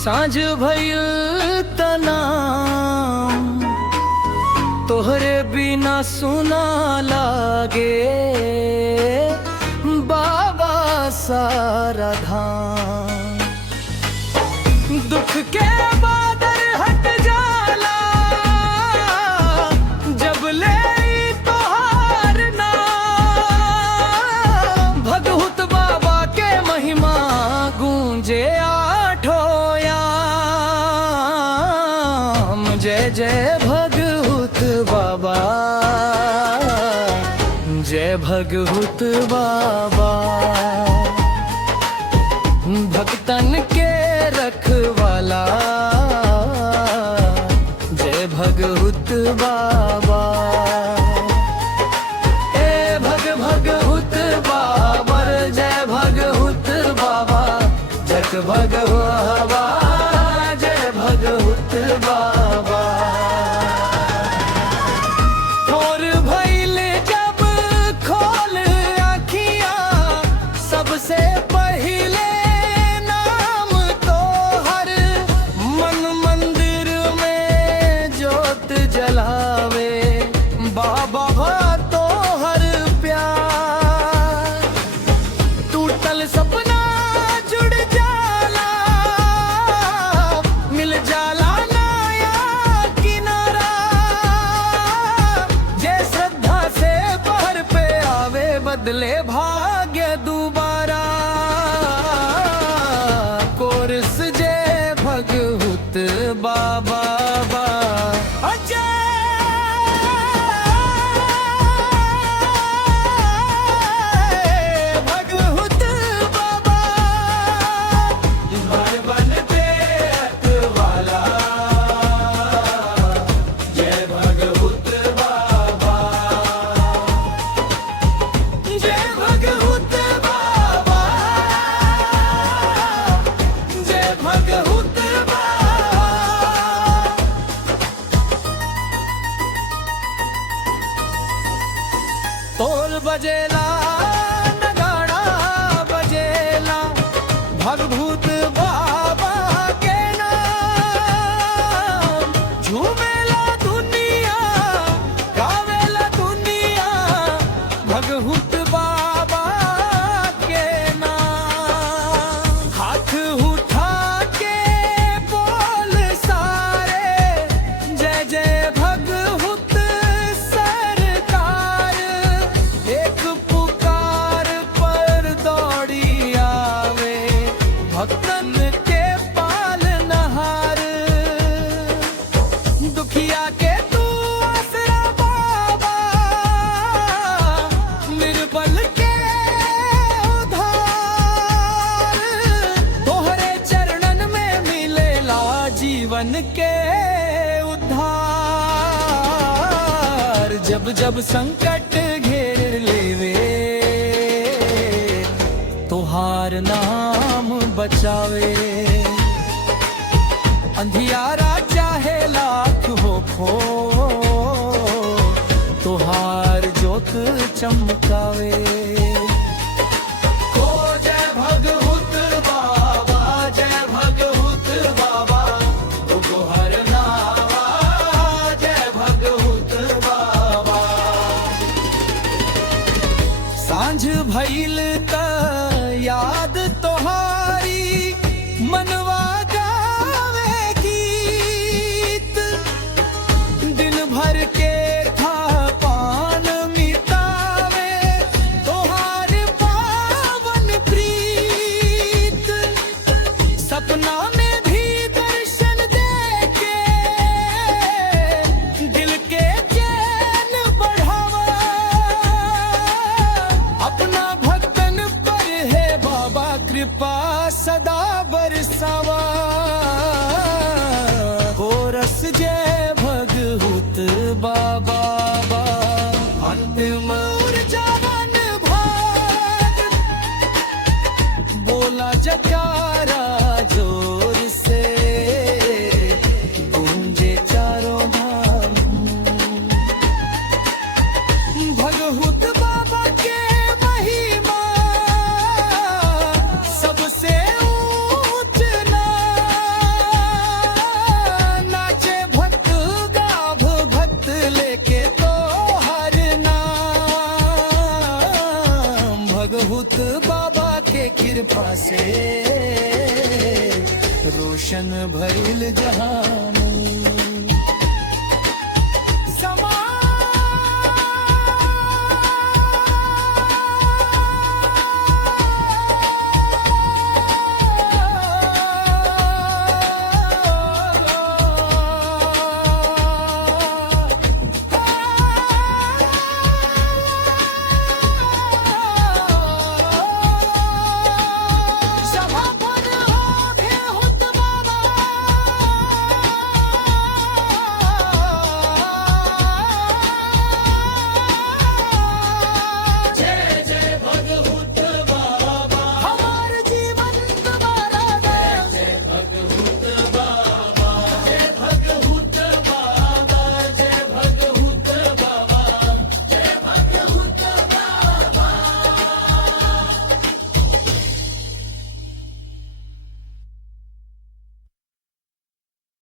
सांझ भइल तनाम तोहरे बिना सुना लागे बाबा सारा धाम। दुख के बादल हट जाला जब ले तोहार नाम। भगहुत बाबा के महिमा गूंजे जय जय भगहुत बाबा, जय भगहुत बाबा। भक्तन के रखवाला जय भगहुत बाबा। ए भगहुत बाबा जय भगहुत बाबा। जग भगवा जय भगहुत बाबा। और भइल जब खोल आँखियाँ सबसे पहिले नाम तोहर। मन मंदिर में जोत जलावे बाबा तोहर प्यार। टूटल सपना जुड़ जाला मिल जाला बदले भाग्य दोबारा। कोरस जय भगहुत बाबा भगहुत बाबा। बन पे वाला जय भगहुत बाबा। जय भगहुत बाबा जय भगहुत बाबा। तोल बजेला नगाड़ा बजेला भगहुत बाबा के नाम। झूमेला दुनिया गावेला दुनिया भगहुत बाबा के नाम। हाथ उठा के बोल सारे जय जय भगहुत सरकार। एक पुकार पर दौड़ी आवे भक्तन के पालनहार। दुखिया के तू आसरा बाबा निर्बल के उधार। तोहरे चरणन में मिलेला जीवन के उद्धार। जब जब संकट घेर लेवे तोहार नाम बचावे। अंधियारा चाहे लाख हो खो तोहार जोत चमकावे। ओ जय भगहुत बाबा जय भगहुत बाबा। तोहर नावा जय भगहुत बाबा। सांझ भइल त याद तोहारी मनवा गावे गीत। दिन भर के था पान मिटावे तोहार कृपा सदा बरसावा हो रस जय भगहुत बाबा बा अंतिम ऊर्जावान भाग बोला जकारा जोर से गूंजे चारों धाम भगहुत बाबा के महिमा सबसे ऊंच नाचे भक्त गाभ भक्त लेके तो हर नाम भगहुत बाबा के कृपा से रोशन भइल जहान